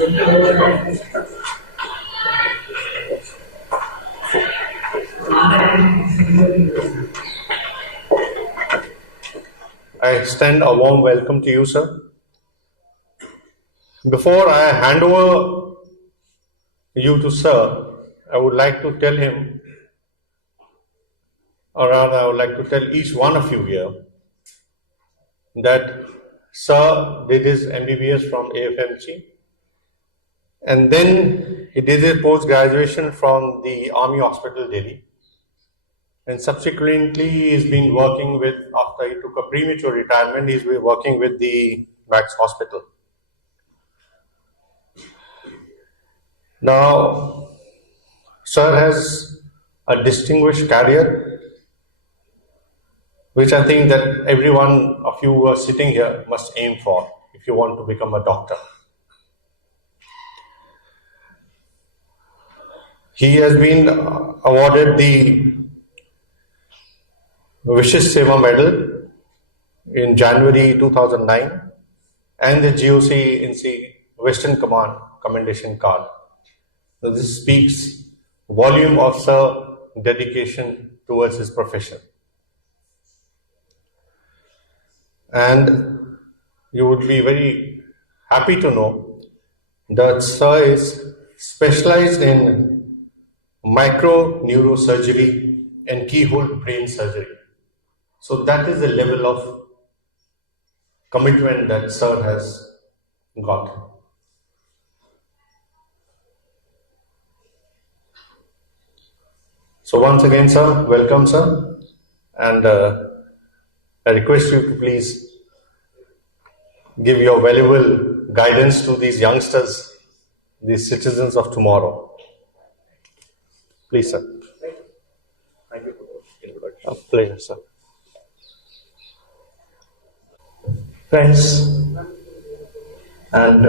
I extend a warm welcome to you, sir. Before I hand over you to sir, I would like to tell him, or rather I would like to tell each one of you here, that sir did his MBBS from AFMC, and then he did his post-graduation from the Army Hospital, Delhi. And subsequently, he's been working with, after he took a premature retirement, he's been working with the Max Hospital. Now, sir has a distinguished career, which I think that every one of you who are sitting here must aim for if you want to become a doctor. He has been awarded the Vishish Seva Medal in January 2009 and the GOC-INC Western Command Commendation Card. So this speaks volume of sir dedication towards his profession. And you would be very happy to know that sir is specialized in micro neurosurgery and keyhole brain surgery. So that is the level of commitment that sir has got. So once again, sir, welcome, sir, and I request you to please give your valuable guidance to these youngsters, these citizens of tomorrow. Please, sir. Thank you for the introduction. A pleasure, sir. Friends, and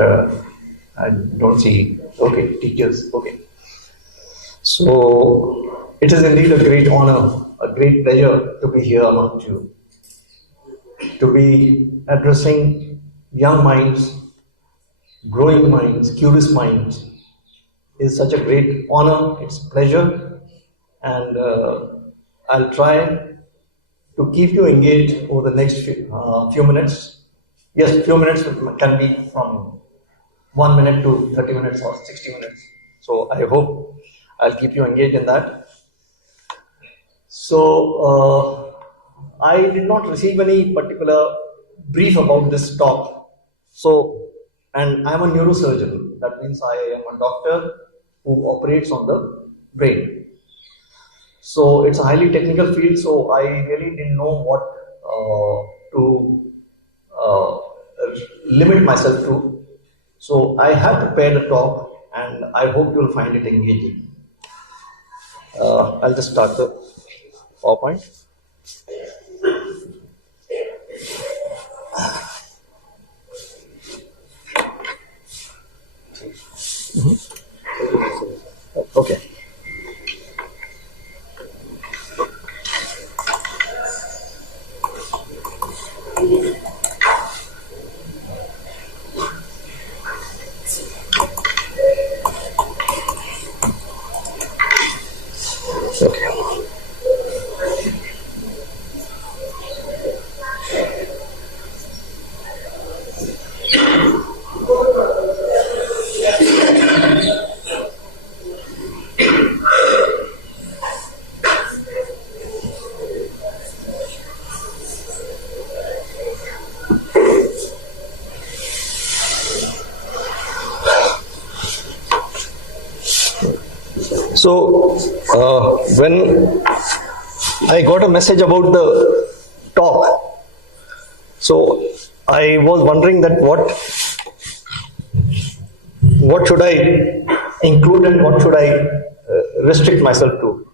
I don't see, okay, teachers, okay. So, it is indeed a great honor, a great pleasure to be here among you, to be addressing young minds, growing minds, curious minds. Is such a great honor, it's a pleasure, and I'll try to keep you engaged over the next few minutes. Yes, few minutes can be from 1 minute to 30 minutes or 60 minutes. So I hope I'll keep you engaged in that. So I did not receive any particular brief about this talk. So, and I'm a neurosurgeon. That means I am a doctor who operates on the brain. So it's a highly technical field, so I really didn't know what to limit myself to. So I have prepared a talk and I hope you'll find it engaging. I'll just start the PowerPoint. Okay. So, when I got a message about the talk, so I was wondering that what should I include and what should I restrict myself to.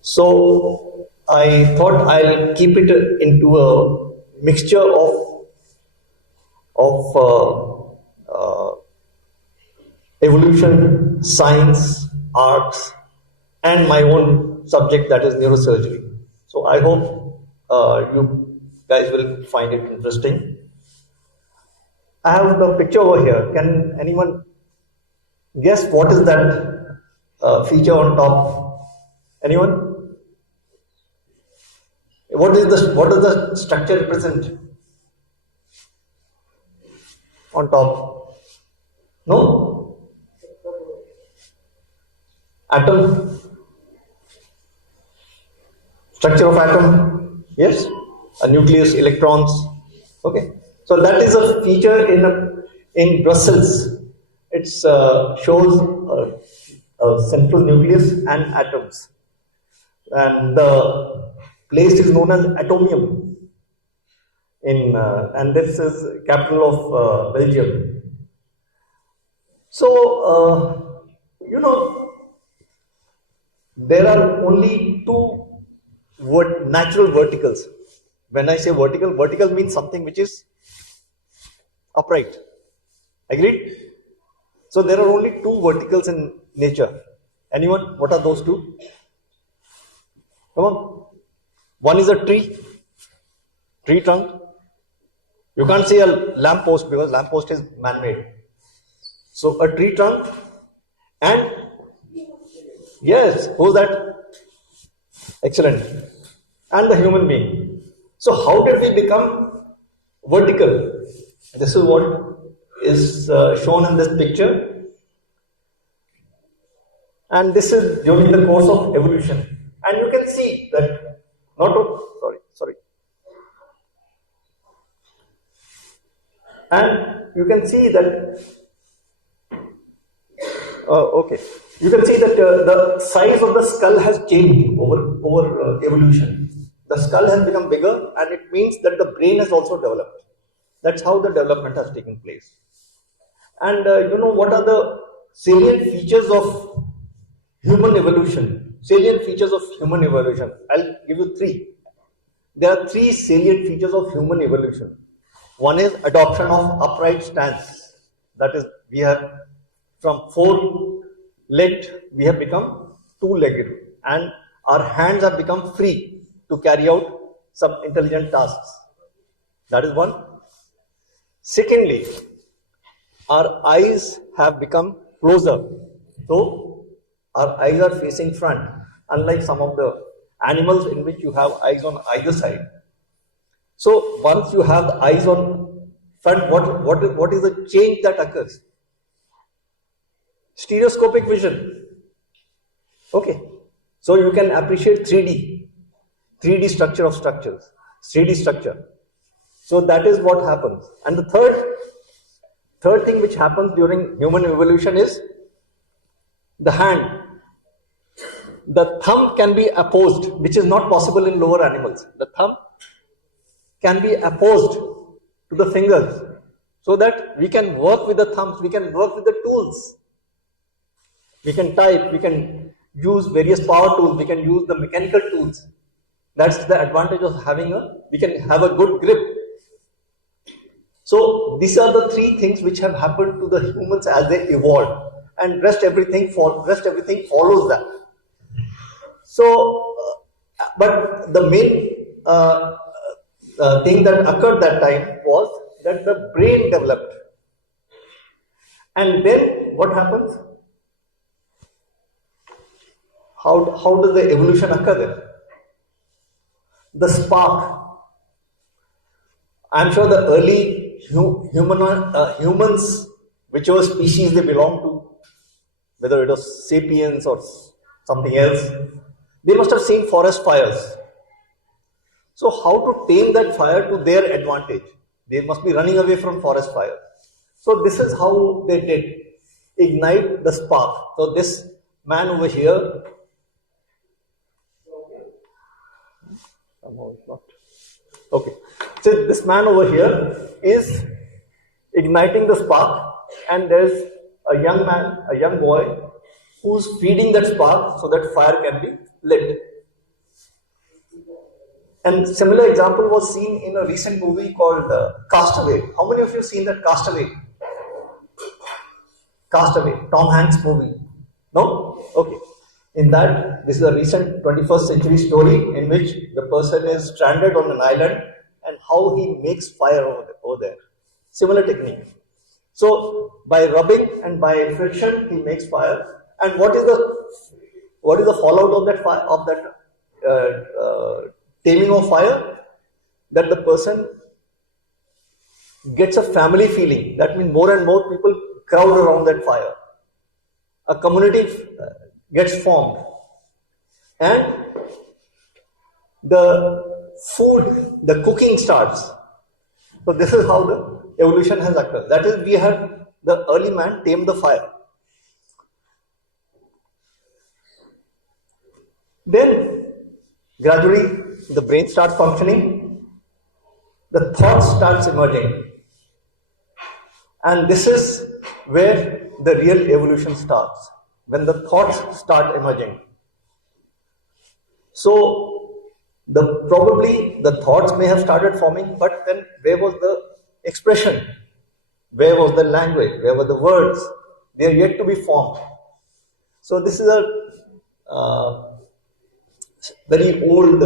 So I thought I'll keep it into a mixture of evolution, science, arts, and my own subject, that is neurosurgery. So I hope you guys will find it interesting. I have the picture over here. Can anyone guess what is that feature on top? Anyone? What does the structure represent on top? No? Atom? Structure of atom? Yes? A nucleus, electrons. Okay. So that is a feature in Brussels. It shows a central nucleus and atoms. And the place is known as Atomium. And this is capital of Belgium. So, there are only two natural verticals. When I say vertical, vertical means something which is upright. Agreed? So there are only two verticals in nature. Anyone? What are those two? Come on. One is a tree trunk. You can't say a lamp post because lamp post is man-made. So a tree trunk and yes, who's that? Excellent. And the human being. So how did we become vertical? This is what is shown in this picture. And this is during the course of evolution. And you can see that, sorry. And you can see that, you can see that the size of the skull has changed over evolution. The skull has become bigger and it means that the brain has also developed. That's how the development has taken place. And what are the salient features of human evolution? Salient features of human evolution. I'll give you three. There are three salient features of human evolution. One is adoption of upright stance. That is, we have from four-legged, we have become two-legged. And our hands have become free to carry out some intelligent tasks. That is one. Secondly, our eyes have become closer. So, our eyes are facing front, unlike some of the animals in which you have eyes on either side. So, once you have the eyes on front, what is the change that occurs? Stereoscopic vision. Okay. So, you can appreciate 3D structure of structures, 3D structure. So that is what happens. And the third thing which happens during human evolution is the hand. The thumb can be opposed, which is not possible in lower animals. The thumb can be opposed to the fingers so that we can work with the thumbs, we can work with the tools. We can type, we can use various power tools, we can use the mechanical tools. That's the advantage of we can have a good grip. So these are the three things which have happened to the humans as they evolved, and rest everything follows that. So, but the main thing that occurred that time was that the brain developed, and then what happens? How does the evolution occur then? The spark. I'm sure the early humans, whichever species they belong to, whether it was sapiens or something else, they must have seen forest fires. So how to tame that fire to their advantage? They must be running away from forest fire. So this is how they did. Ignite the spark. So this man over here, somehow it's not. Okay. So this man over here is igniting the spark, and there's a young boy who's feeding that spark so that fire can be lit. And similar example was seen in a recent movie called Castaway. How many of you have seen that Castaway? Castaway, Tom Hanks movie. No? Okay. In that, this is a recent 21st century story in which the person is stranded on an island and how he makes fire over there. Similar technique. So by rubbing and by friction, he makes fire. And what is the fallout of that fire, of that taming of fire? That the person gets a family feeling. That means more and more people crowd around that fire. A community gets formed, and the food, the cooking starts. So this is how the evolution has occurred. That is, we have the early man tamed the fire. Then gradually the brain starts functioning, the thought starts emerging, and this is where the real evolution starts, when the thoughts start emerging. So probably the thoughts may have started forming, but then where was the expression? Where was the language? Where were the words? They are yet to be formed. So this is a very old,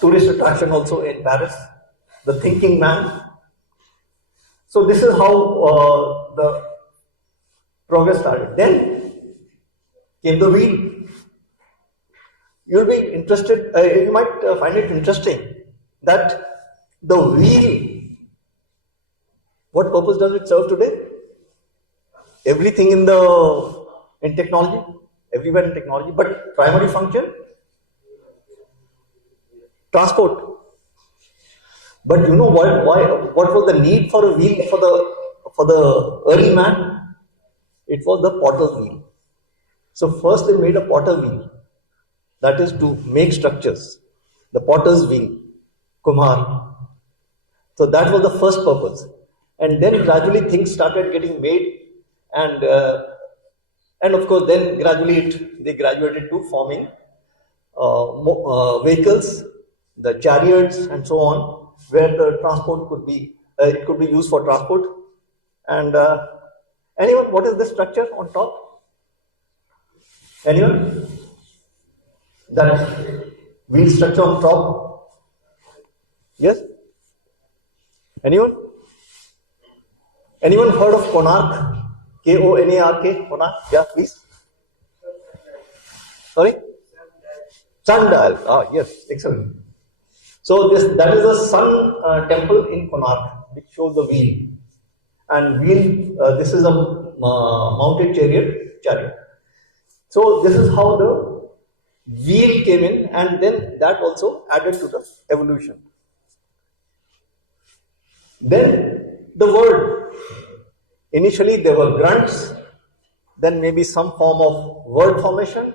tourist attraction also in Paris, the thinking man. So this is how the progress started. Then came the wheel. You'll be interested, you might find it interesting that the wheel, what purpose does it serve today? Everything in technology, everywhere in technology, but primary function, transport. But you know what was the need for a wheel for the early man? It was the potter's wheel. So first they made a potter wheel. That is to make structures. The potter's wheel, Kumar. So that was the first purpose. And then gradually things started getting made, and of course then gradually they graduated to forming vehicles, the chariots and so on, where the transport could be, it could be used for transport. And anyone, what is the structure on top? Anyone? That wheel structure on top? Yes? Anyone? Anyone heard of Konark? Konark? Konark? Yeah, please. Sorry? Sundial. Ah, yes, excellent. So that is the sun temple in Konark, which shows the wheel. And wheel, this is a mounted chariot. So this is how the wheel came in, and then that also added to the evolution. Then the word. Initially there were grunts, then maybe some form of word formation,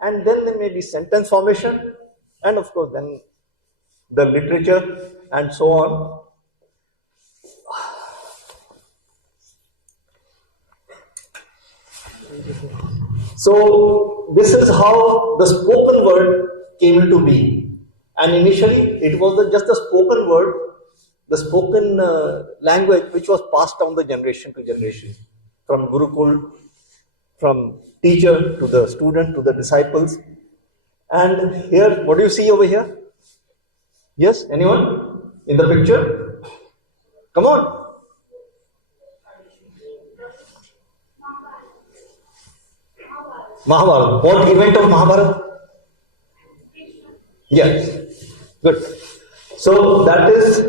and then there may be sentence formation, and of course then the literature and so on. So this is how the spoken word came into being. And initially it was just the spoken word, the spoken language, which was passed down the generation to generation, from Gurukul, from teacher to the student to the disciples. And here, what do you see over here? Yes, anyone in the picture? Come on. Mahabharata. What event of Mahabharata? Yes. Good. So that is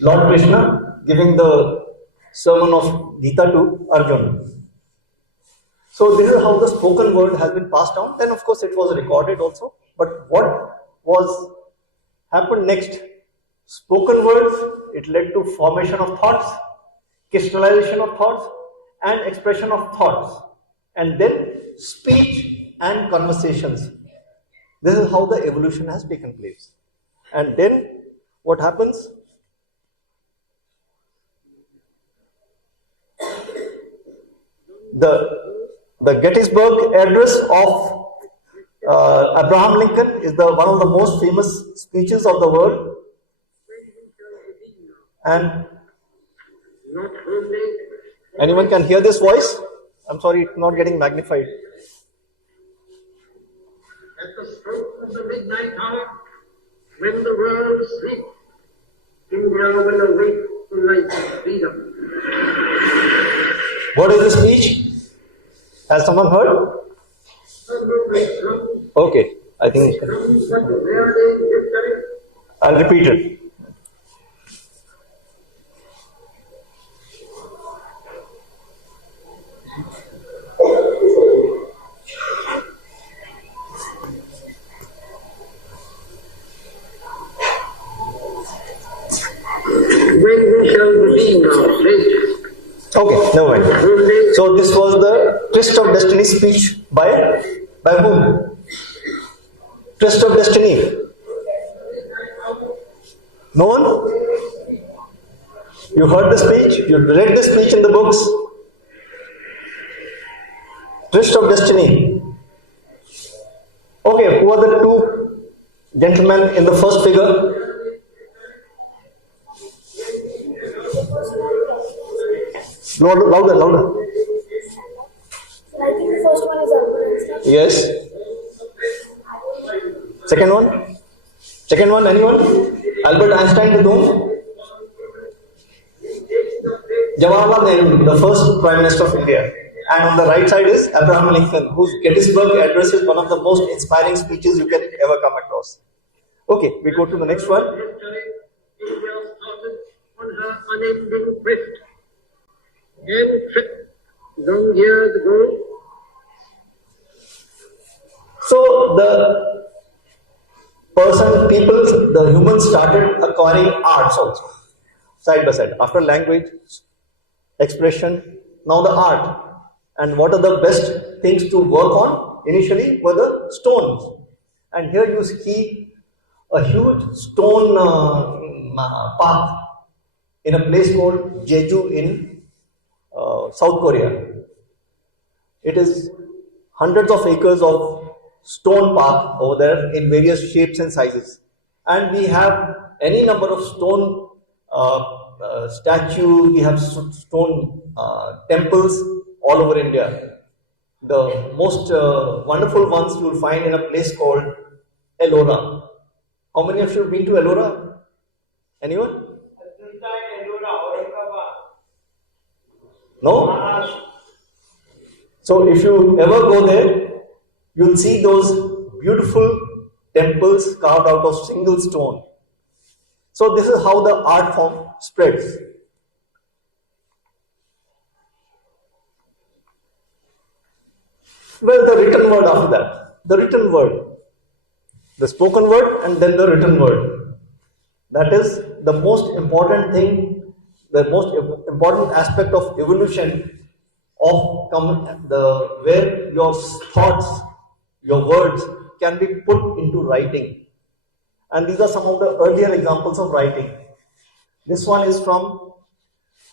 Lord Krishna giving the sermon of Gita to Arjuna. So this is how the spoken word has been passed down. Then of course it was recorded also. But what happened next? Spoken words, it led to formation of thoughts, crystallization of thoughts, and expression of thoughts. And then speech and conversations. This is how the evolution has taken place. And then what happens? The Gettysburg Address of Abraham Lincoln is one of the most famous speeches of the world. And anyone can hear this voice? I'm sorry, it's not getting magnified. At the stroke of the midnight hour, when the world sleeps, India will await the light of freedom. What is the speech? Has someone heard? Okay, I think I'll repeat it. When we shall redeem our fate. Okay, never mind. So this was the Twist of Destiny speech by whom? Twist of Destiny. No one? You heard the speech? You read the speech in the books? Twist of Destiny. Okay, who are the two gentlemen in the first figure? Louder, louder. I think the first one is Albert Einstein. Yes. Second one? Second one, anyone? Albert Einstein with whom? Jawaharlal Nehru, the first Prime Minister of India. And on the right side is Abraham Lincoln, whose Gettysburg Address is one of the most inspiring speeches you can ever come across. Okay, we go to the next one. India started on her unending quest. And long years ago, So the humans started acquiring arts also, side by side. After language, expression, now the art. And what are the best things to work on? Initially were the stones. And here you see a huge stone park in a place called Jeju in South Korea. It is hundreds of acres of stone park over there in various shapes and sizes. And we have any number of stone statues, we have stone temples all over India. The most wonderful ones you will find in a place called Ellora. How many of you have been to Ellora? Anyone? No? So if you ever go there, you'll see those beautiful temples carved out of single stone. So this is how the art form spreads. Well, the written word after that. The written word. The spoken word and then the written word. That is the most important thing, the most important aspect of evolution of where your thoughts, your words can be put into writing. And these are some of the earlier examples of writing. This one is from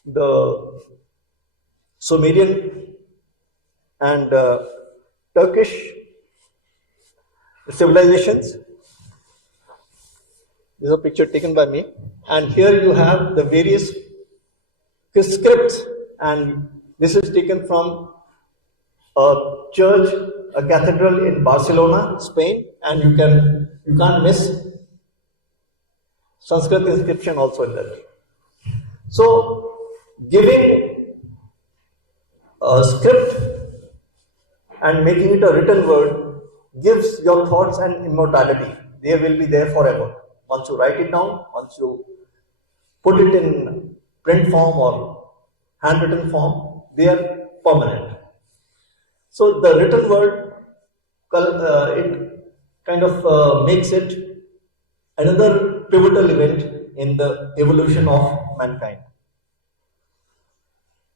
the Sumerian and Turkish civilizations. This is a picture taken by me. And here you have the various scripts, and this is taken from a church, a cathedral in Barcelona, Spain, and you can't miss Sanskrit inscription also in that. So, giving a script and making it a written word gives your thoughts an immortality. They will be there forever. Once you write it down, once you put it in print form or handwritten form, they are permanent. So the written word, it kind of makes it another pivotal event in the evolution of mankind.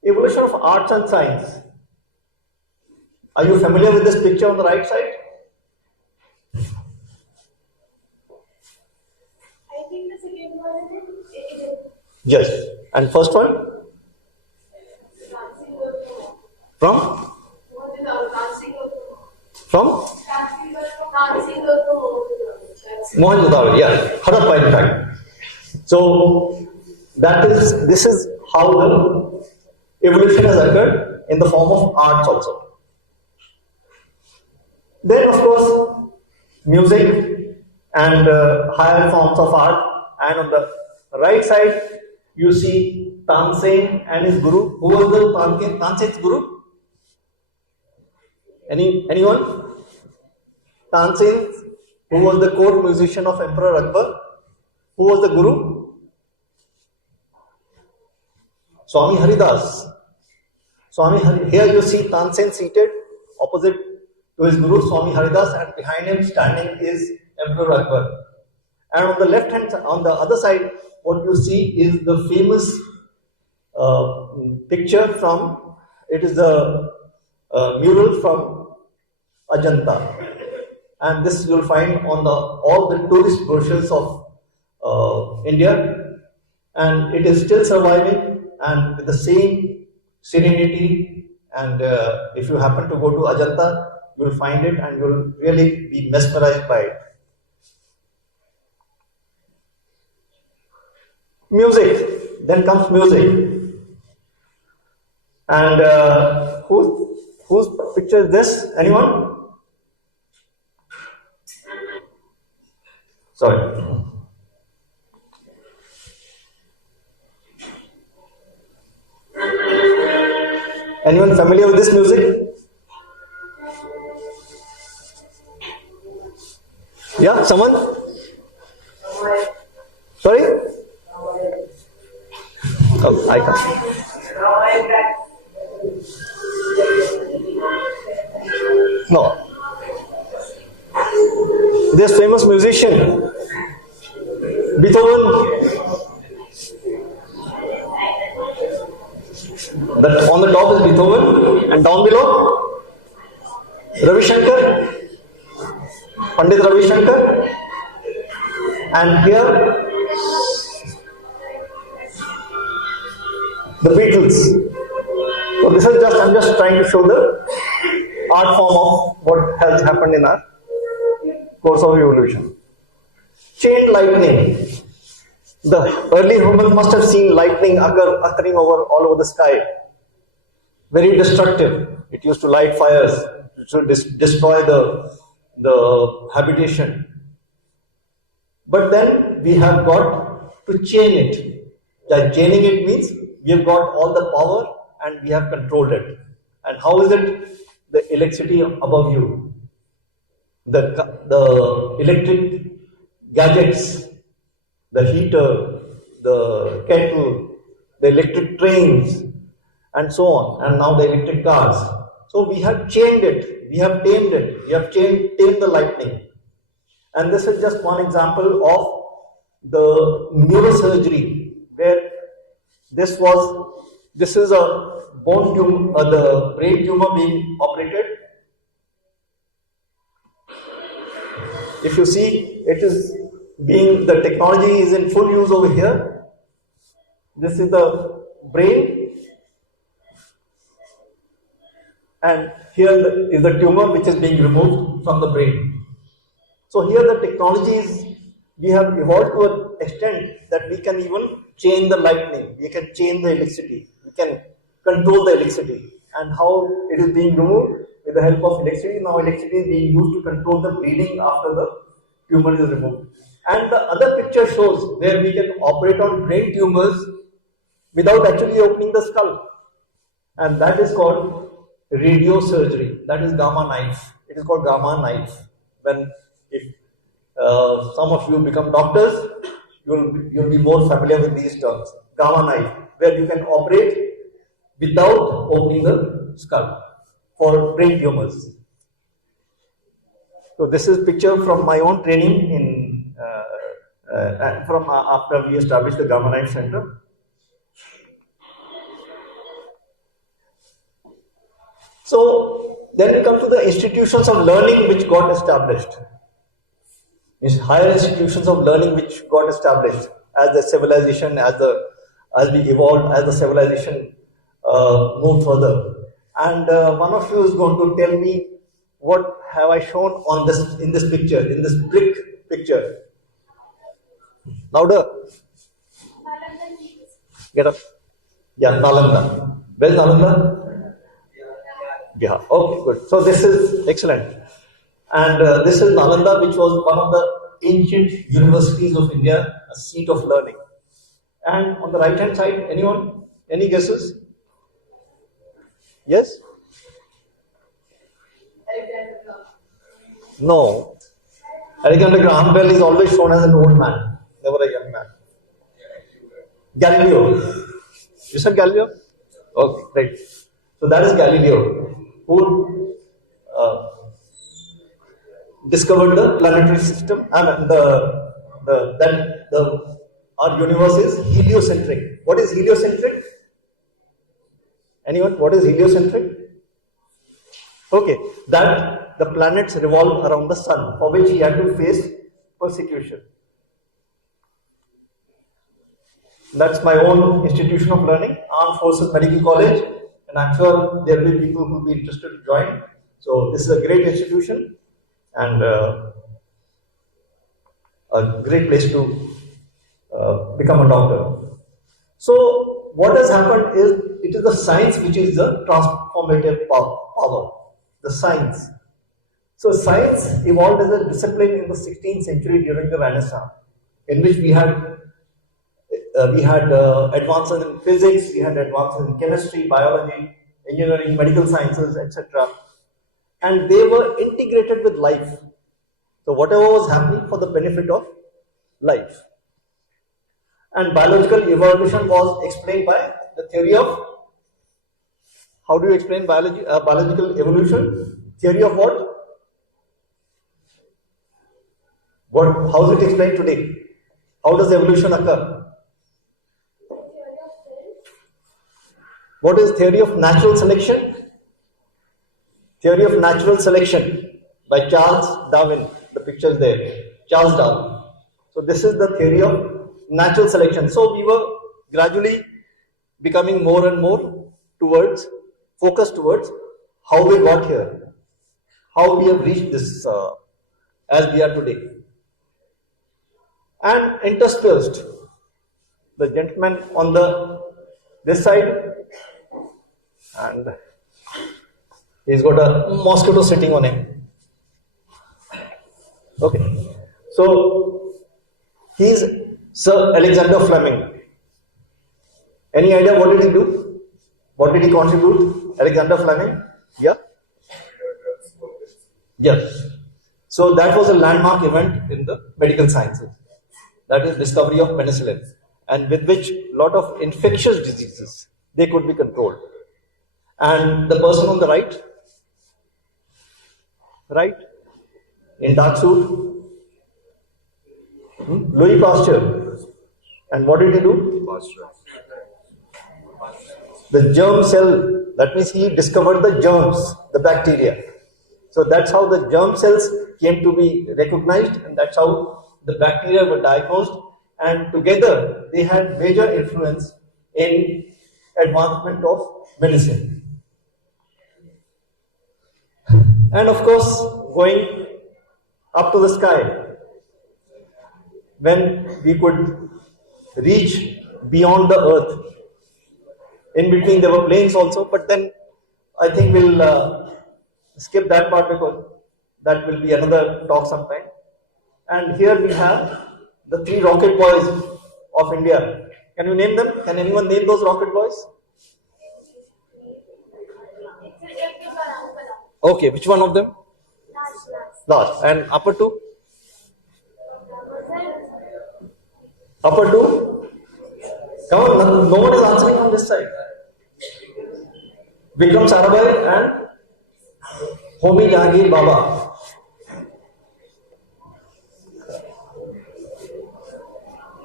Evolution of arts and science. Are you familiar with this picture on the right side? I think the second one is Yes. And first one? From? From? Mohenjo-daro, yeah. Harappa, in fact. So, this is how the evolution has occurred in the form of arts also. Then, of course, music and higher forms of art, and on the right side, you see Tansen and his guru. Who was the Tansen's guru? Anyone? Tansen, who was the court musician of Emperor Akbar. Who was the guru? Swami Haridas. Here you see Tansen seated opposite to his guru Swami Haridas, and behind him standing is Emperor Akbar. And on the left hand, on the other side, what you see is the famous picture from, it is a mural from Ajanta. And this you will find on all the tourist brochures of India. And it is still surviving and with the same serenity. And if you happen to go to Ajanta, you will find it and you will really be mesmerized by it. Music, then comes music. And whose picture is this? Anyone? Sorry. Anyone familiar with this music? Yeah, someone? Sorry? Oh, I can't. No. This famous musician, Beethoven. That on the top is Beethoven, and down below, Ravi Shankar, Pandit Ravi Shankar, and here the Beatles. So this is just, I'm just trying to show the art form of what has happened in our course of evolution. Chain lightning. The early humans must have seen lightning occurring all over the sky. Very destructive. It used to light fires, to destroy the habitation. But then we have got to chain it. Like chaining it means we have got all the power and we have controlled it. And how is it? The electricity above you, the electric gadgets, the heater, the kettle, the electric trains, and so on, and now the electric cars. So we have chained it, we have tamed it, we have tamed the lightning. And this is just one example of the neurosurgery, where this is a bone tumor, the brain tumor being operated. If you see, the technology is in full use over here. This is the brain, and here is the tumor which is being removed from the brain. So here the technologies, we have evolved to an extent that we can even chain the lightning, we can chain the electricity, we can control the electricity. And how it is being removed? With the help of electricity. Now electricity is being used to control the bleeding after the tumor is removed. And the other picture shows where we can operate on brain tumors without actually opening the skull. And that is called radiosurgery. That is gamma knife. It is called gamma knife. If some of you become doctors, you'll be more familiar with these terms. Gamma knife, where you can operate without opening the skull for brain tumors. So this is picture from my own training after we established the Gamma Knife Center. So then we come to the institutions of learning which got established. It's higher institutions of learning which got established as the civilization, as we evolved, as the civilization moved further. And one of you is going to tell me what have I shown on this, in this picture, in this Brig picture. Louder. Get up. Yeah, Nalanda. Where's Nalanda? Yeah. Okay, good. So this is excellent. And this is Nalanda, which was one of the ancient universities of India, a seat of learning. And on the right hand side, anyone? Any guesses? Yes? No. Alexander Graham Bell is always shown as an old man, never a young man. Galileo. You said Galileo? Okay, great. So that is Galileo, who discovered the planetary system. And our universe is heliocentric. What is heliocentric? Anyone? What is heliocentric? Okay, that the planets revolve around the sun, for which he had to face persecution. That's my own institution of learning, Armed Forces Medical College, and I'm sure there will be people who will be interested to join. So this is a great institution and a great place to become a doctor. So what has happened is, it is the science which is the transformative power. The science. So science evolved as a discipline in the 16th century during the Renaissance, in which we had advances in physics, we had advances in chemistry, biology, engineering, medical sciences, etc. And they were integrated with life. So whatever was happening for the benefit of life. And biological evolution was explained by the theory of, how do you explain biological evolution? Theory of what? How is it explained today? How does evolution occur? What is theory of natural selection? Theory of natural selection by Charles Darwin. The picture is there. Charles Darwin. So this is the theory of natural selection. So we were gradually becoming more and more focused towards how we got here, how we have reached this as we are today. And interspersed, the gentleman on this side, and he's got a mosquito sitting on him. Okay, so he's Sir Alexander Fleming. Any idea what did he do? What did he contribute? Alexander Fleming? Yeah? Yes. So that was a landmark event in the medical sciences. That is discovery of penicillin, and with which a lot of infectious diseases, they could be controlled. And the person on the right, in dark suit, Louis Pasteur. And what did he do? The germ cell, that means he discovered the germs, the bacteria. So that's how the germ cells came to be recognized, and that's how the bacteria were diagnosed, and together they had major influence in advancement of medicine. And of course, going up to the sky, when we could reach beyond the earth. In between there were planes also, but then I think we'll skip that part because that will be another talk sometime. And here we have the 3 rocket boys of India. Can you name them? Can anyone name those rocket boys? Okay, which one of them? Last. And upper 2? Upper 2? Come on, no one is answering on this side. Vikram Sarabhai and Homi Jahangir Baba.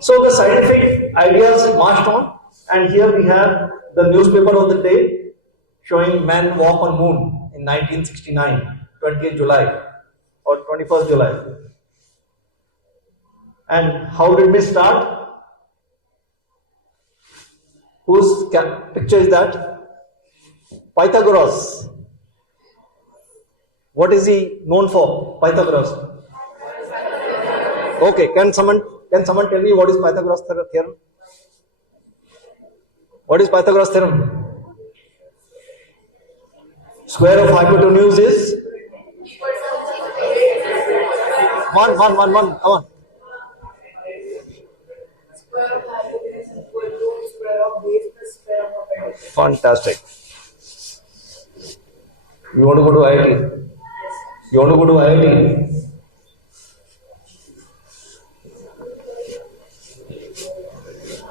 So the scientific ideas marched on, and here we have the newspaper of the day showing man walk on moon in 1969, 20th July or 21st July. And how did we start? Whose picture is that? Pythagoras. What is he known for? Pythagoras. Okay, can someone tell me what is Pythagoras theorem? What is Pythagoras theorem? Square of hypotenuse is? One. Come on. square of base plus square of perpendicular. Fantastic. You want to go to IIT? You want to go to IIT?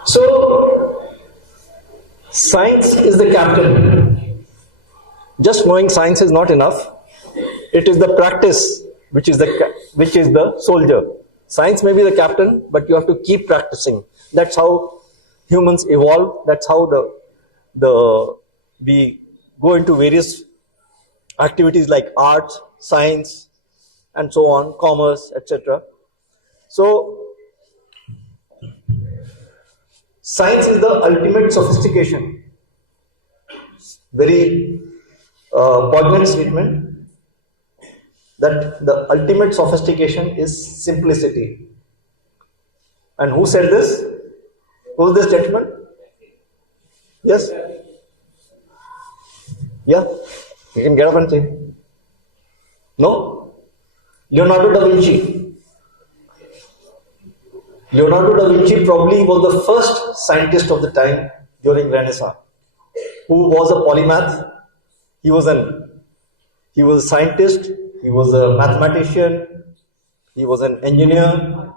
So, science is the captain. Just knowing science is not enough. It is the practice which is the soldier. Science may be the captain, but you have to keep practicing. That's how humans evolve. That's how we go into various activities like art, science, and so on, commerce, etc. So, science is the ultimate sophistication. Very poignant statement that the ultimate sophistication is simplicity. And who said this? Who is this gentleman? Yes? Yeah? You can get up and say. No? Leonardo da Vinci. Leonardo da Vinci probably was the first scientist of the time during Renaissance, who was a polymath. He was a scientist, he was a mathematician, he was an engineer,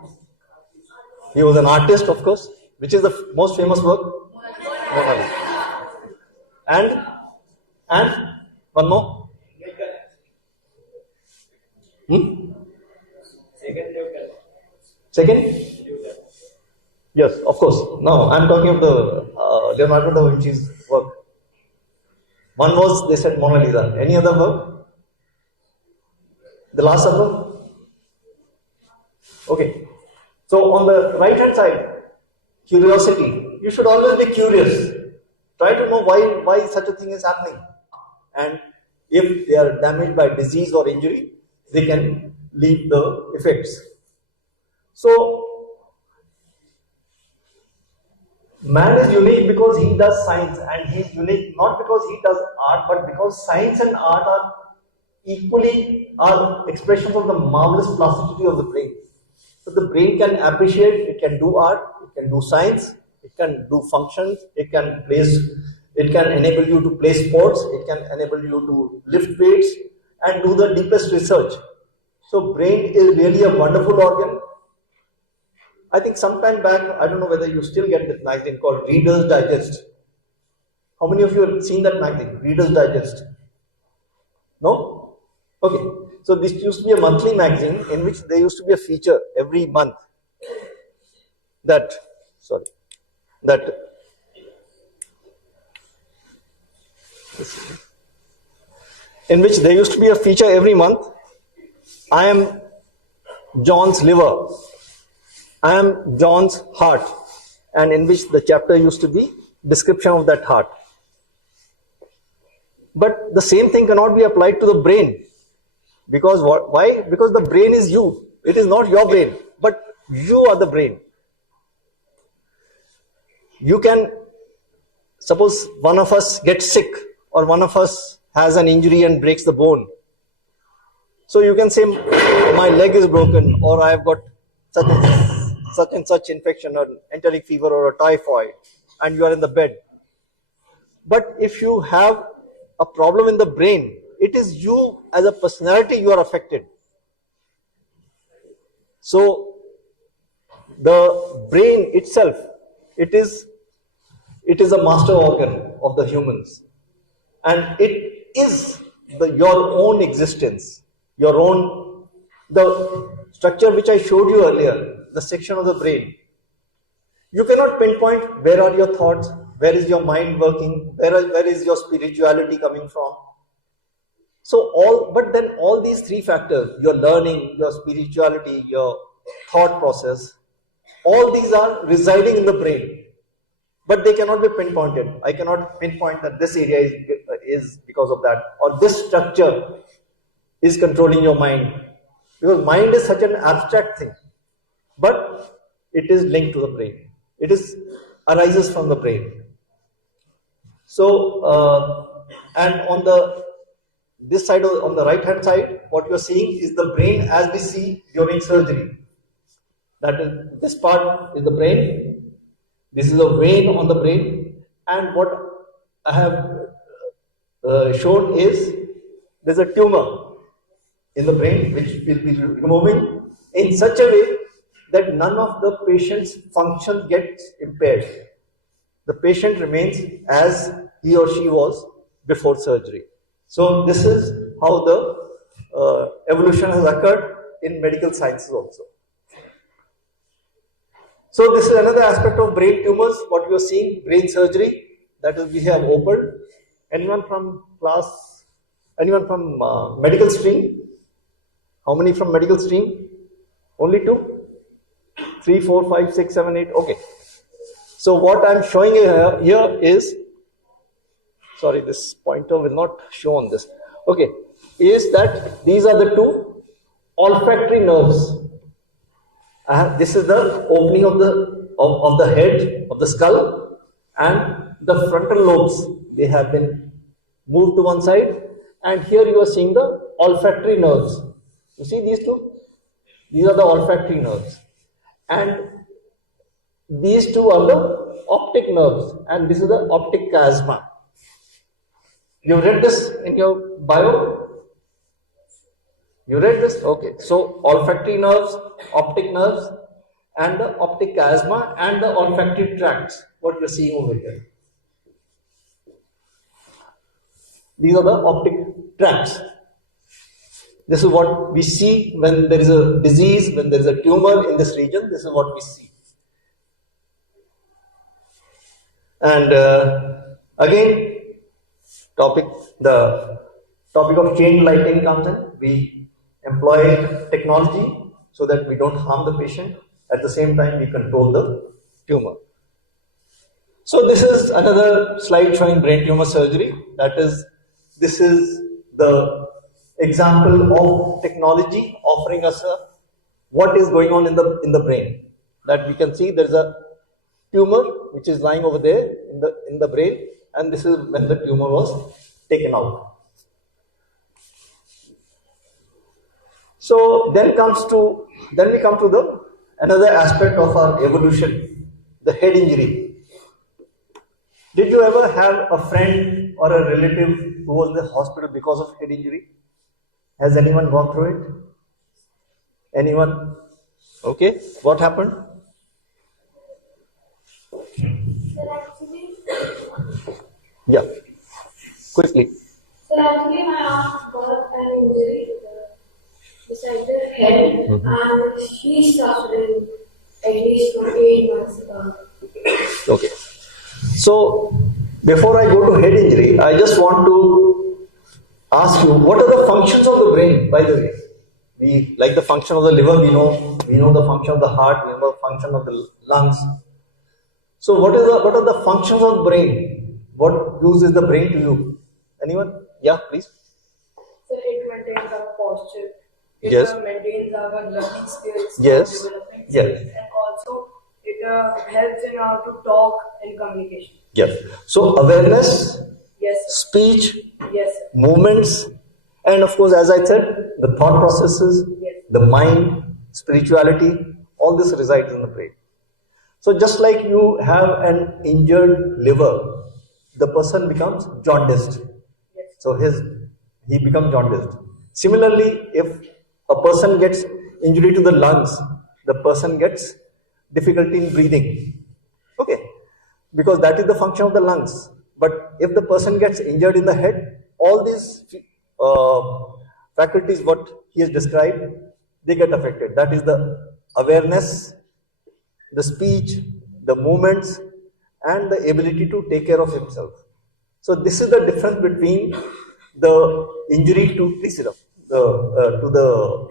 he was an artist, of course. Which is the most famous work? Mona Lisa. And one more? Second? Yes, of course. Now, I'm talking of the Leonardo da Vinci's work. One was, they said, Mona Lisa. Any other work? The Last Supper? Okay. So, on the right hand side, curiosity. You should always be curious. Try to know why such a thing is happening. And if they are damaged by disease or injury, they can leave the effects. So, man is unique because he does science, and he is unique not because he does art, but because science and art are equally expressions of the marvelous plasticity of the brain. So the brain can appreciate, it can do art, it can do science, it can do functions, it can enable you to play sports, it can enable you to lift weights and do the deepest research. So brain is really a wonderful organ. I think sometime back, I don't know whether you still get this magazine called Reader's Digest. How many of you have seen that magazine, Reader's Digest? No? Okay. So this used to be a monthly magazine in which there used to be a feature every month in which there used to be a feature every month. I am John's liver. I am John's heart, and in which the chapter used to be description of that heart. But the same thing cannot be applied to the brain. Because why? Because the brain is you. It is not your brain, but you are the brain. You can, suppose one of us gets sick, or one of us has an injury and breaks the bone. So you can say, my leg is broken, or I have got such and such infection, or enteric fever, or a typhoid, and you are in the bed. But if you have a problem in the brain, it is you as a personality you are affected. So the brain itself, it is a master organ of the humans, and it is your own existence, the structure which I showed you earlier, the section of the brain. You cannot pinpoint where are your thoughts, where is your mind working, where is your spirituality coming from. But then all these three factors, your learning, your spirituality, your thought process, all these are residing in the brain. But they cannot be pinpointed. I cannot pinpoint that this area is because of that, or this structure is controlling your mind. Because mind is such an abstract thing, but it is linked to the brain. It arises from the brain. So, and on this side, on the right hand side, what you are seeing is the brain as we see during surgery. That is, this part is the brain. This is a vein on the brain. and what I have shown is there's a tumor in the brain which will be removing in such a way that none of the patient's function gets impaired. The patient remains as he or she was before surgery. So this is how the evolution has occurred in medical sciences also. So this is another aspect of brain tumors, what we are seeing, brain surgery, that is we have opened. Anyone from class, anyone from medical stream? How many from medical stream? Only 2? 3, 4, 5, 6, 7, 8, okay. So what I am showing you here is, sorry, this pointer will not show on this, okay, is that these are the 2 olfactory nerves. This is the opening of the head, of the skull, and the frontal lobes, they have been moved to one side, and here you are seeing the olfactory nerves. You see these 2? These are the olfactory nerves. And these 2 are the optic nerves, and this is the optic chiasma. You read this in your bio? You read this? Okay. So, olfactory nerves, optic nerves, and the optic chiasma, and the olfactory tracts, what you are seeing over here. These are the optic tracts. This is what we see when there is a disease, when there is a tumor in this region. This is what we see. And again, the topic of chain lighting comes in. We employ technology so that we don't harm the patient. At the same time, we control the tumor. So this is another slide showing brain tumor surgery. That is, this is the example of technology offering us what is going on in the brain. That we can see there is a tumor which is lying over there in the brain, and this is when the tumor was taken out. So then we come to another aspect of our evolution, the head injury. Did you ever have a friend or a relative who was in the hospital because of head injury? Has anyone gone through it? Anyone? Okay, what happened? Yeah, quickly. So actually my aunt got an injury beside the head, and she suffered at least for 8 months. Okay. So before I go to head injury, I just want to ask you, what are the functions of the brain, by the way? We like the function of the liver, we know the function of the heart, we know the function of the lungs. So what are the functions of the brain? What use is the brain to you? Anyone? Yeah, please. So it maintains our posture. It Yes. maintains our learning skills. Yes. Development Yes. skills, and also it helps in how to talk and communication. Yes. So awareness, Yes. speech, Yes. movements, and of course, as I said, the thought processes, Yes. the mind, spirituality, all this resides in the brain. So just like you have an injured liver, the person becomes jaundiced. Yes. So he becomes jaundiced. Similarly, if a person gets injury to the lungs, the person gets difficulty in breathing. Okay, because that is the function of the lungs. But if the person gets injured in the head, all these faculties, what he has described, they get affected. That is the awareness, the speech, the movements, and the ability to take care of himself. So this is the difference between the injury to the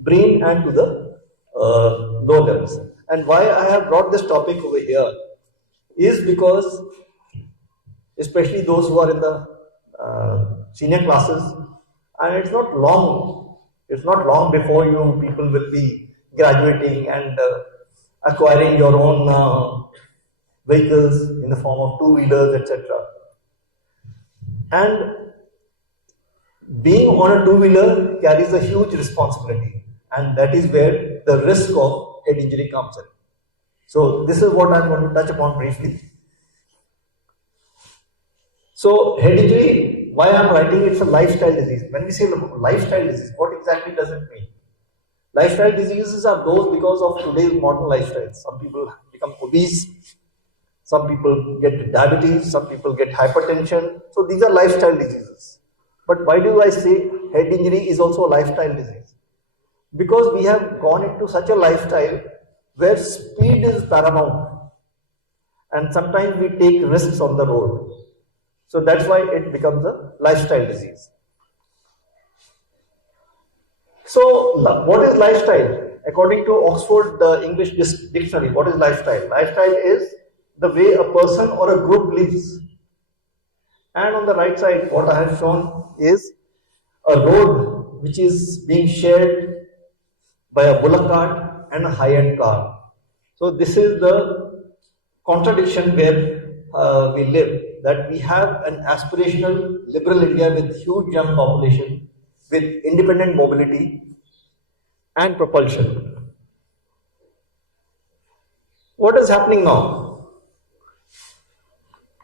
brain and to the lower levels. And why I have brought this topic over here is because, especially those who are in the senior classes, and it's not long before you people will be graduating and acquiring your own vehicles in the form of two-wheelers, etc. And being on a two-wheeler carries a huge responsibility, and that is where the risk of head injury comes in. So this is what I'm going to touch upon briefly. So head injury, why I'm writing it's a lifestyle disease. When we say lifestyle disease, what exactly does it mean? Lifestyle diseases are those because of today's modern lifestyle. Some people become obese, some people get diabetes, some people get hypertension. So these are lifestyle diseases. But why do I say head injury is also a lifestyle disease? Because we have gone into such a lifestyle where speed is paramount and sometimes we take risks on the road. So that's why it becomes a lifestyle disease. So what is lifestyle? According to Oxford English Dictionary, what is lifestyle? Lifestyle is the way a person or a group lives. And on the right side, what I have shown is a road which is being shared by a bullock cart and a high-end car. So this is the contradiction where we live, that we have an aspirational liberal India with huge young population, with independent mobility and propulsion. What is happening now?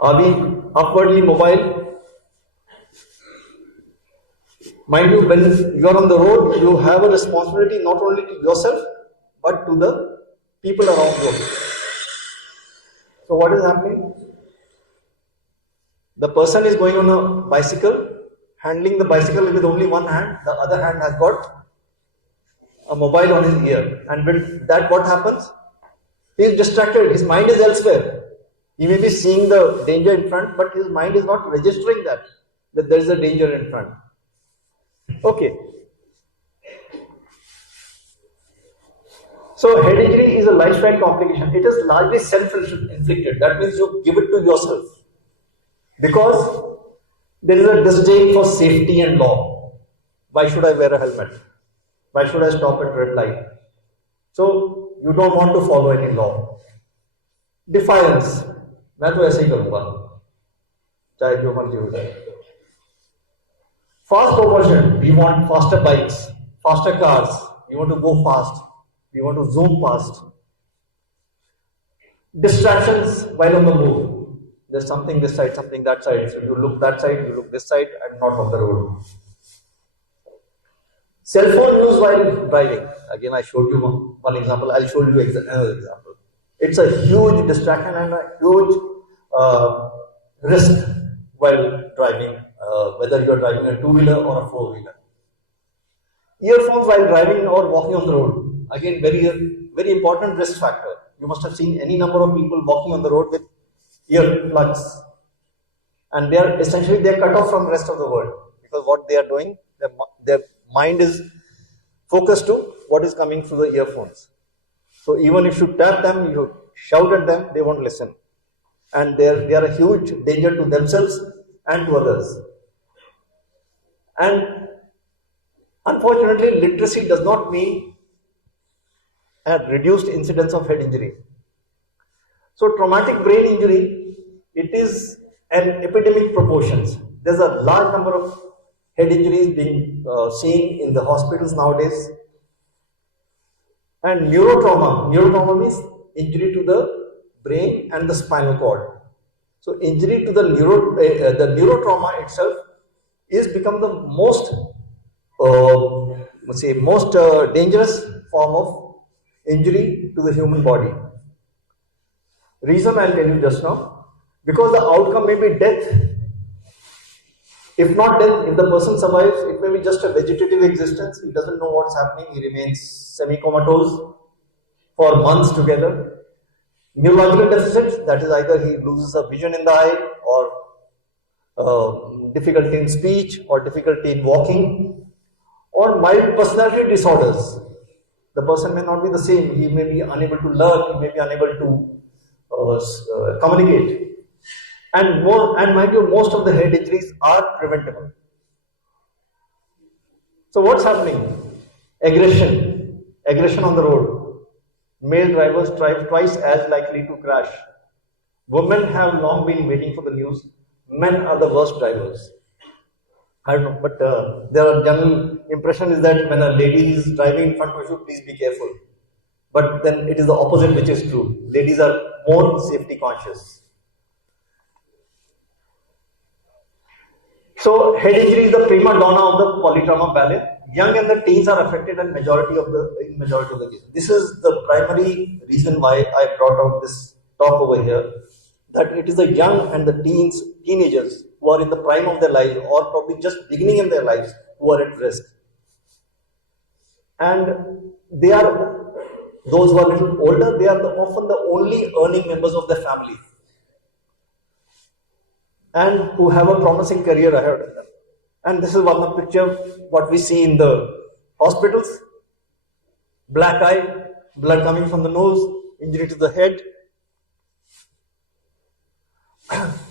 Are we upwardly mobile? Mind you, when you are on the road, you have a responsibility not only to yourself, but to the people around you. So what is happening? The person is going on a bicycle, handling the bicycle with only one hand, the other hand has got a mobile on his ear. And with that, what happens? He is distracted, his mind is elsewhere. He may be seeing the danger in front, but his mind is not registering that there is a danger in front. Okay. So head injury is a lifestyle complication. It is largely self-inflicted. That means you give it to yourself. Because there is a disdain for safety and law. Why should I wear a helmet? Why should I stop at red light? So you don't want to follow any law. Defiance. मैं तो ऐसे ही करूँगा, चाहे जो मर्जी हो जाए. Fast propulsion. We want faster bikes, faster cars. We want to go fast. We want to zoom past. Distractions while on the move. There's something this side, something that side. So you look that side, you look this side, and not on the road. Cell phone use while driving. Again, I showed you one example. I'll show you another example. It's a huge distraction and a huge risk while driving, whether you are driving a two-wheeler or a four-wheeler. Earphones while driving or walking on the road. Again, very important risk factor. You must have seen any number of people walking on the road with earplugs, and they're cut off from the rest of the world, because what they are doing, their mind is focused to what is coming through the earphones. So even if you tap them, you shout at them, they won't listen, and they are a huge danger to themselves and to others. And unfortunately, literacy does not mean a reduced incidence of head injury. So traumatic brain injury, it is an epidemic proportions. There's a large number of head injuries being seen in the hospitals nowadays. And neurotrauma means injury to the brain and the spinal cord. So injury to the neurotrauma itself is become the most dangerous form of injury to the human body. Reason I'll tell you just now, because the outcome may be death. If not death, if the person survives, it may be just a vegetative existence. He doesn't know what's happening. He remains semi-comatose for months together. Neurological deficits, that is either he loses a vision in the eye, or difficulty in speech, or difficulty in walking, or mild personality disorders. The person may not be the same. He may be unable to learn. He may be unable to communicate. And mind you, most of the head injuries are preventable. So what's happening? Aggression on the road. Male drivers drive twice as likely to crash. Women have long been waiting for the news. Men are the worst drivers. I don't know, but their general impression is that when a lady is driving in front of you, please be careful. But then it is the opposite which is true. Ladies are more safety conscious. So head injury is the prima donna of the polytrauma ballet. Young and the teens are affected in majority of the cases. This is the primary reason why I brought out this talk over here, that it is the young and the teenagers who are in the prime of their lives or probably just beginning in their lives who are at risk. And they are, those who are a little older, they are often the only earning members of the family and who have a promising career ahead of them. And this is one of the picture what we see in the hospitals. Black eye, blood coming from the nose, injury to the head.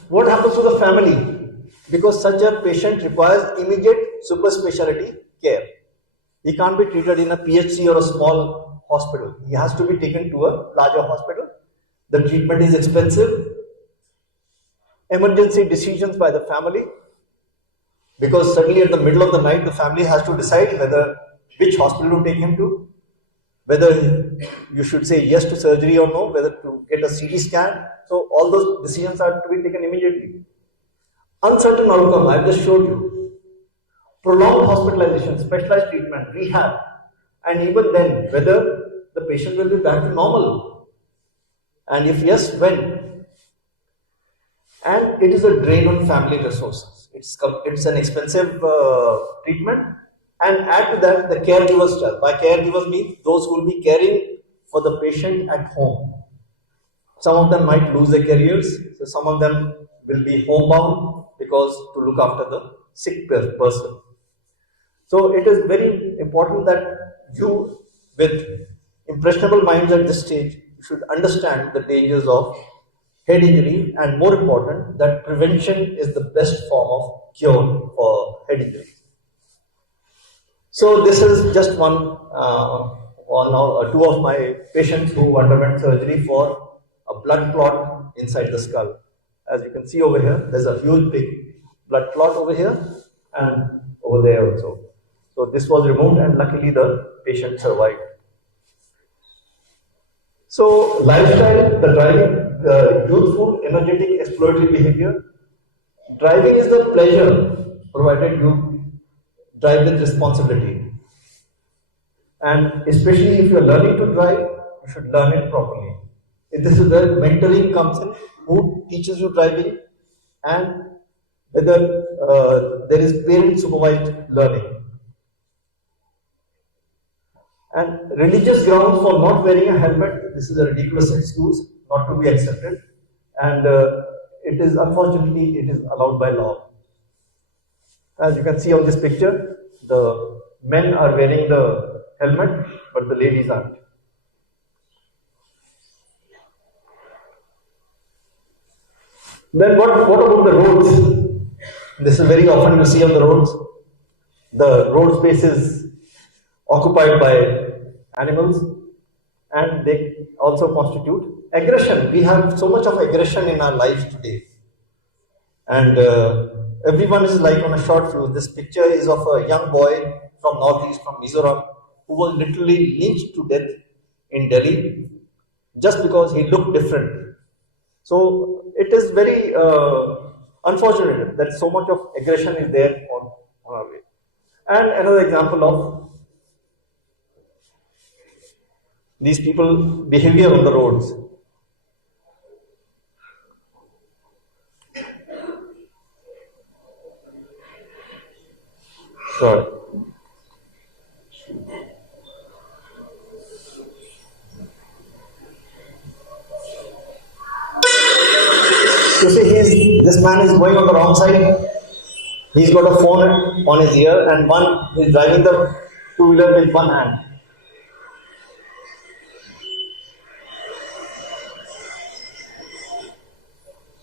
What happens to the family? Because such a patient requires immediate super specialty care. He can't be treated in a PHC or a small hospital. He has to be taken to a larger hospital. The treatment is expensive. Emergency decisions by the family, because suddenly at the middle of the night the family has to decide which hospital to take him to, whether you should say yes to surgery or no, whether to get a CT scan. So all those decisions are to be taken immediately. Uncertain outcome, I've just showed you. Prolonged hospitalization, specialized treatment, rehab, and even then whether the patient will be back to normal, and if yes, when. And it is a drain on family resources. It's an expensive treatment, and add to that the caregivers charge. By caregivers means those who will be caring for the patient at home. Some of them might lose their careers, so some of them will be homebound because to look after the sick person. So it is very important that you, with impressionable minds at this stage, should understand the dangers of head injury, and more important, that prevention is the best form of cure for head injury. So this is just two of my patients who underwent surgery for a blood clot inside the skull. As you can see over here, there's a huge big blood clot over here and over there also. So this was removed and luckily the patient survived. So lifestyle, the driving, youthful, energetic, exploratory behavior. Driving is the pleasure, provided you drive with responsibility. And especially if you are learning to drive, you should learn it properly. This is where mentoring comes in, who teaches you driving, and whether there is parent supervised learning. And religious grounds for not wearing a helmet, this is a ridiculous excuse, not to be accepted, and it is unfortunately it is allowed by law. As you can see on this picture, the men are wearing the helmet, but the ladies aren't. Then what about the roads? This is very often you see on the roads. The road space is occupied by animals, and they also constitute aggression. We have so much of aggression in our lives today, and everyone is like on a short fuse. This picture is of a young boy from northeast, from Mizoram, who was literally lynched to death in Delhi just because he looked different. So it is very unfortunate that so much of aggression is there on our way. And another example of these people behavior on the roads. Sorry. You see, this man is going on the wrong side. He's got a phone on his ear, and he's driving the two-wheeler with one hand.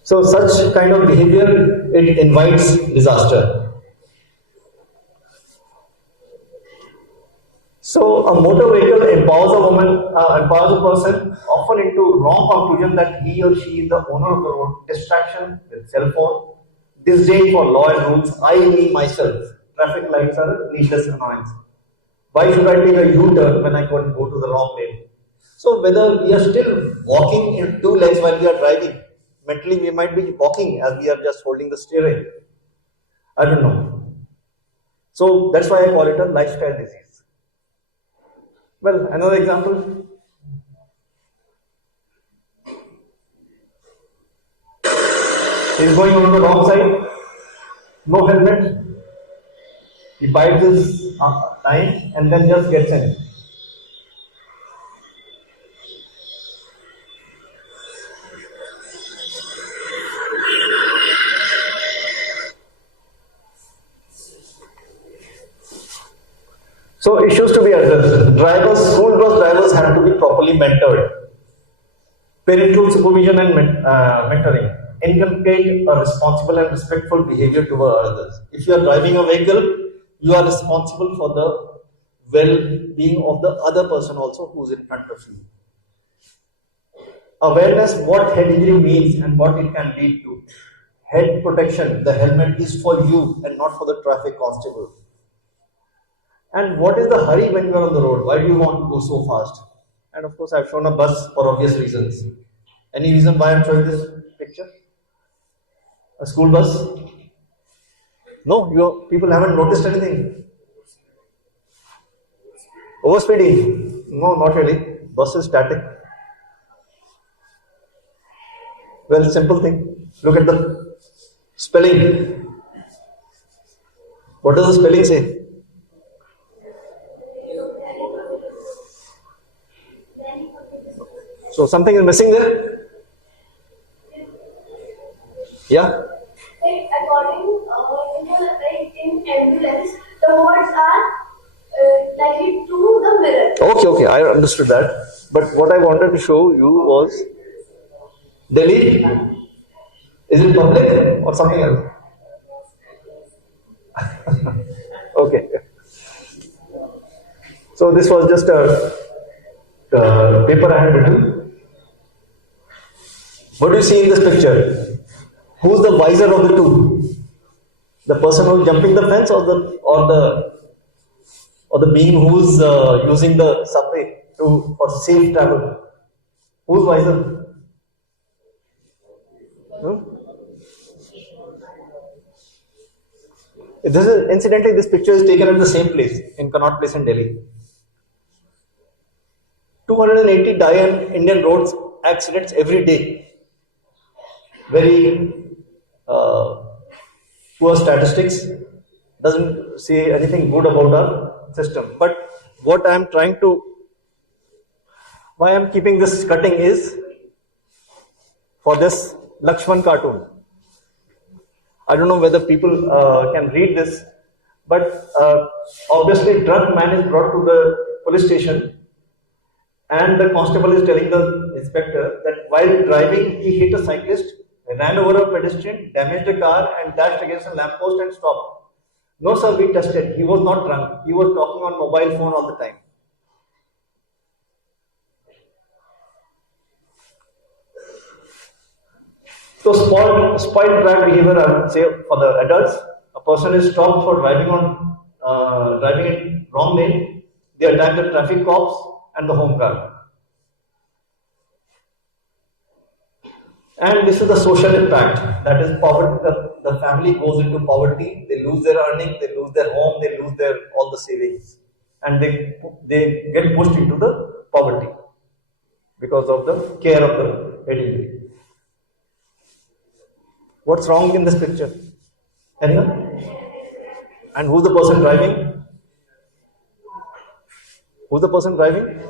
So such kind of behavior, it invites disaster. So a motor vehicle empowers a person often into wrong conclusion that he or she is the owner of the road, distraction with cell phone, disdain for law and rules, I, me, myself. Traffic lights are a needless annoyance. Why should I take a U-turn when I can go to the wrong lane? So whether we are still walking in two legs while we are driving, mentally we might be walking as we are just holding the steering. I don't know. So that's why I call it a lifestyle disease. Well, another example. He's going on the wrong side, no helmet. He bites his time and then just gets in. So issues to be addressed. School bus drivers have to be properly mentored. Parental supervision and mentoring inculcate a responsible and respectful behavior toward others. If you are driving a vehicle, you are responsible for the well-being of the other person also who is in front of you. Awareness what head injury means and what it can lead to. Head protection, the helmet is for you and not for the traffic constable. And what is the hurry when you are on the road? Why do you want to go so fast? And of course, I've shown a bus for obvious reasons. Any reason why I'm showing this picture? A school bus? No, people haven't noticed anything. Overspeeding? No, not really. Bus is static. Well, simple thing. Look at the spelling. What does the spelling say? So something is missing there? Yeah? According in ambulance, the words are likely to the mirror. Okay, I understood that. But what I wanted to show you was Delhi. Is it public or something else? Okay. So this was just a paper I had written. What do you see in this picture? Who's the wiser of the two? The person who's jumping the fence or the being who's using the subway for safe travel? Who's wiser? Incidentally, this picture is taken at the same place in Connaught Place in Delhi. 280 die on Indian roads accidents every day. Very poor statistics. Doesn't say anything good about our system. But what I am why I am keeping this cutting is for this Lakshman cartoon. I don't know whether people can read this, but obviously drunk man is brought to the police station and the constable is telling the inspector that while driving he hit a cyclist, ran over a pedestrian, damaged a car and dashed against a lamppost and stopped. No sir, we tested. He was not drunk. He was talking on mobile phone all the time. So spoiled drive behavior, I would say, for the adults. A person is stopped for driving in wrong lane. They attack the traffic cops and the home guard. And this is the social impact. That is poverty. The family goes into poverty. They lose their earning. They lose their home. They lose all the savings, and they get pushed into the poverty because of the care of the head injury. What's wrong in this picture? Anyone? And who's the person driving? Who's the person driving?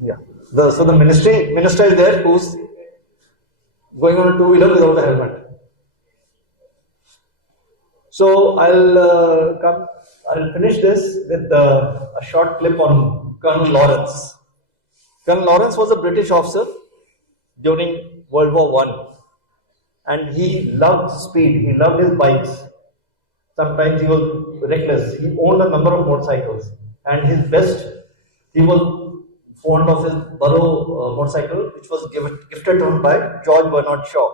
Yeah. So the minister is there who's going on a two-wheeler without a helmet. So I'll finish this with a short clip on Colonel Lawrence. Colonel Lawrence was a British officer during World War I. And he loved speed, he loved his bikes. Sometimes he was reckless. He owned a number of motorcycles. And he was fond of his Bhatoe motorcycle, which was gifted to him by George Bernard Shaw.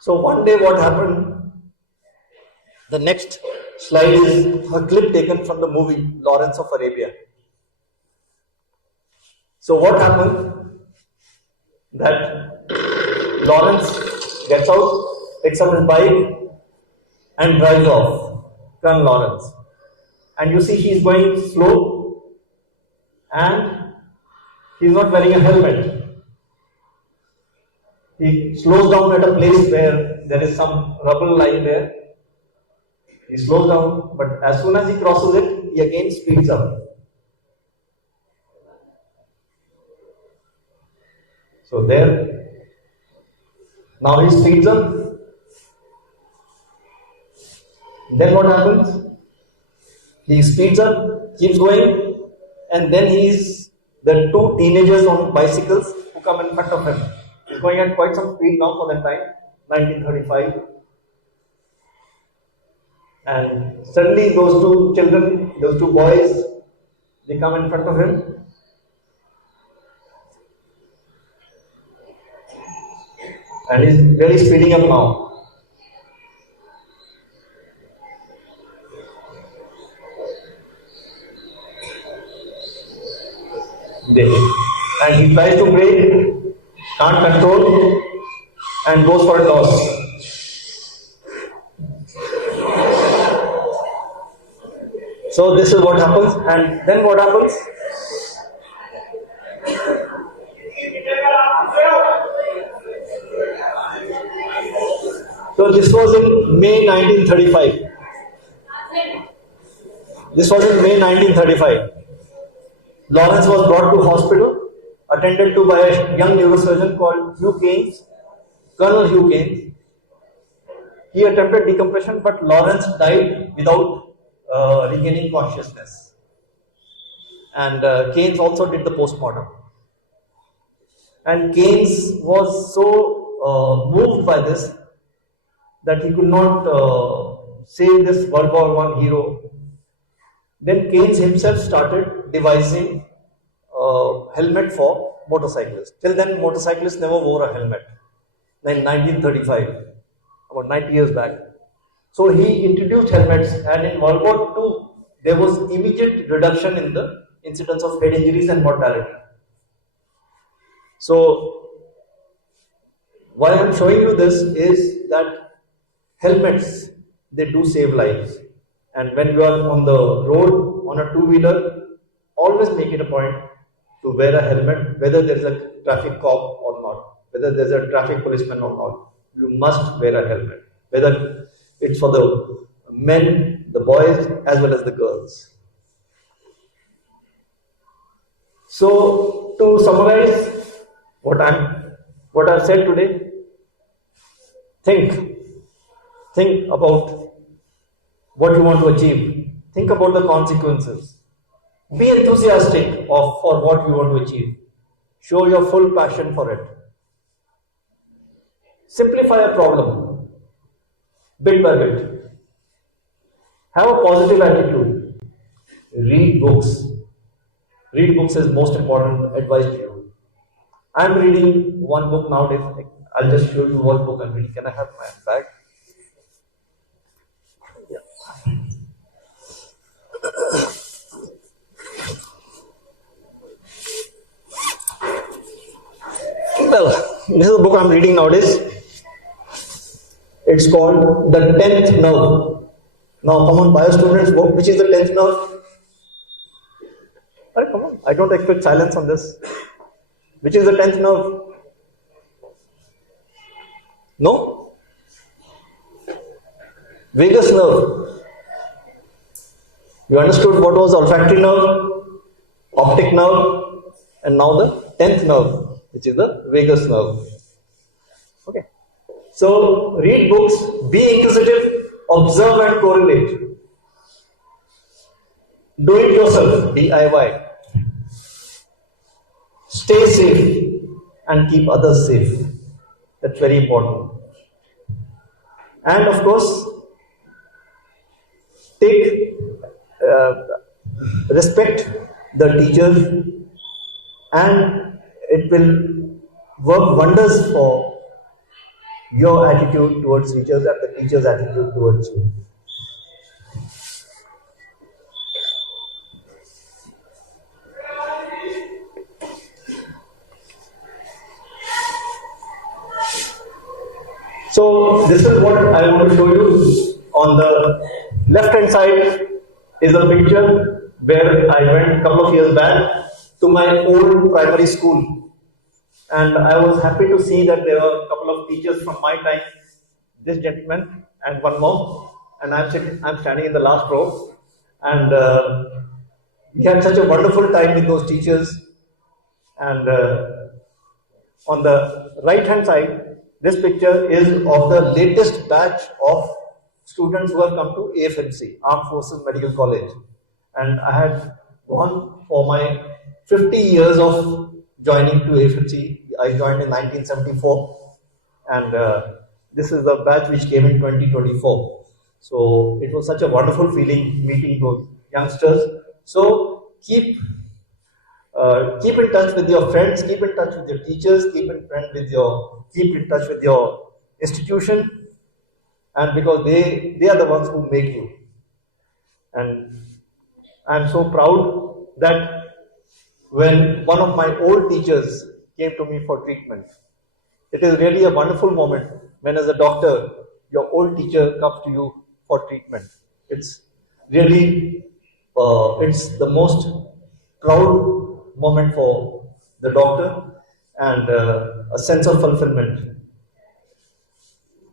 So one day what happened, the next slide is a clip taken from the movie Lawrence of Arabia. So what happened, that Lawrence gets out, picks up his bike, and drives off, Colonel Lawrence. And you see he is going slow and he is not wearing a helmet. He slows down at a place where there is some rubble lying there. He slows down, but as soon as he crosses it, he again speeds up. So there, now he speeds up. Then what happens? He speeds up, keeps going, and then there are two teenagers on bicycles who come in front of him. He's going at quite some speed now for that time, 1935. And suddenly those two children, those two boys, they come in front of him. And he's really speeding up now. And he tries to brake, can't control, and goes for a toss. So this is what happens, and then what happens? So this was in May 1935. This was in May 1935. Lawrence was brought to hospital, attended to by a young neurosurgeon called Hugh Keynes, Colonel Hugh Keynes. He attempted decompression, but Lawrence died without regaining consciousness. And Keynes also did the postmortem. And Keynes was so moved by this that he could not save this World War I hero. Then Keynes himself started devising a helmet for motorcyclists. Till then, motorcyclists never wore a helmet. In 1935, about 90 years back. So he introduced helmets, and in World War II, there was immediate reduction in the incidence of head injuries and mortality. So, why I am showing you this is that helmets, they do save lives. And when you are on the road on a two-wheeler, always make it a point to wear a helmet, whether there is a traffic cop or not, whether there is a traffic policeman or not. You must wear a helmet, whether it's for the men, the boys, as well as the girls. So, to summarize what I've said today, think about what you want to achieve. Think about the consequences. Be enthusiastic for what you want to achieve. Show your full passion for it. Simplify a problem, bit by bit. Have a positive attitude. Read books. Read books is most important advice to you. I am reading one book nowadays. I'll just show you what book I'm reading. Can I have my bag? Well, this is a book I'm reading nowadays. It's called The 10th Nerve. Now, come on, bio students, which is the 10th nerve? Right, come on, I don't expect silence on this. Which is the 10th nerve? No? Vagus nerve. You understood what was the olfactory nerve, optic nerve, and now the 10th nerve, which is the vagus nerve. Okay. So, read books, be inquisitive, observe and correlate. Do it yourself, DIY. Stay safe and keep others safe. That's very important. And of course, respect the teachers, and it will work wonders for your attitude towards teachers and the teacher's attitude towards you. So this is what I want to show you On the left hand side is a picture where I went a couple of years back to my old primary school. And I was happy to see that there are a couple of teachers from my time, this gentleman and one more, and I'm standing in the last row. And we had such a wonderful time with those teachers. And on the right hand side, this picture is of the latest batch of students who have come to AFMC, Armed Forces Medical College. And I had gone for my 50 years of joining to AFMC. I joined in 1974, and this is the batch which came in 2024. So it was such a wonderful feeling meeting those youngsters. So keep in touch with your friends, keep in touch with your teachers, keep in touch with your institution, and because they are the ones who make you. And I'm so proud that when one of my old teachers came to me for treatment, it is really a wonderful moment when, as a doctor, your old teacher comes to you for treatment. It's really, it's the most proud moment for the doctor and a sense of fulfillment.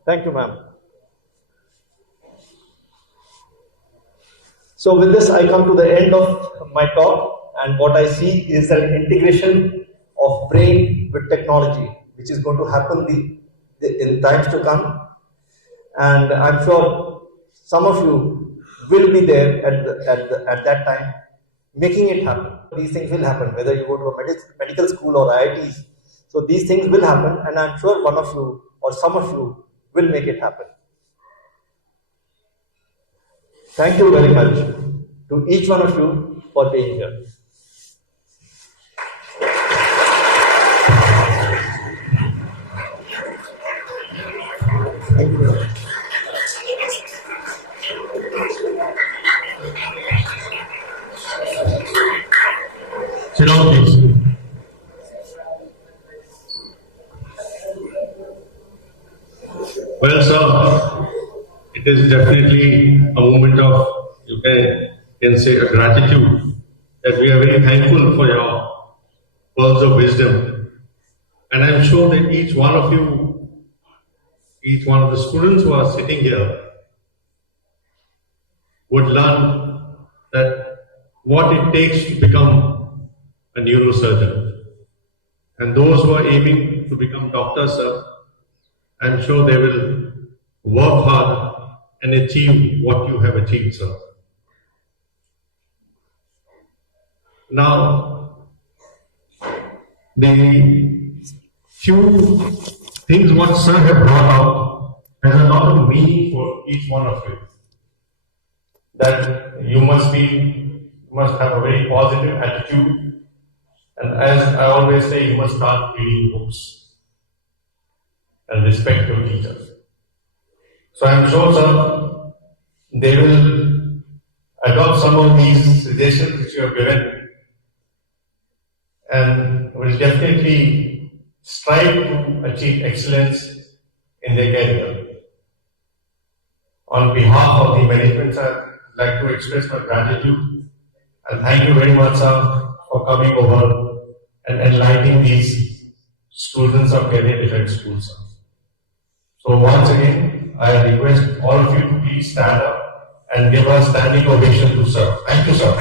Thank you, ma'am. So with this, I come to the end of my talk, and what I see is an integration of brain with technology, which is going to happen in times to come. And I'm sure some of you will be there at that time, making it happen. These things will happen, whether you go to a medical school or IITs. So these things will happen, and I'm sure one of you or some of you will make it happen. Thank you very much to each one of you for being here. Thank you very much. Sit down, please. Well, sir, it is definitely a moment of, you can say, a gratitude that we are very thankful for your pearls of wisdom. And I'm sure that each one of you, each one of the students who are sitting here would learn that what it takes to become a neurosurgeon. And those who are aiming to become doctors, sir, I'm sure they will work hard and achieve what you have achieved, sir. Now, the few things what sir have brought out has a lot of meaning for each one of you. That you must have a very positive attitude, and as I always say, you must start reading books and respect your teachers. So I'm sure, sir, they will adopt some of these suggestions which you have given and will definitely strive to achieve excellence in their career. On behalf of the management, sir, I'd like to express my gratitude and thank you very much, sir, for coming over and enlightening these students of Career Defense School, sir. So once again, I request all of you to please stand up and give a standing ovation to sir. Thank you, sir.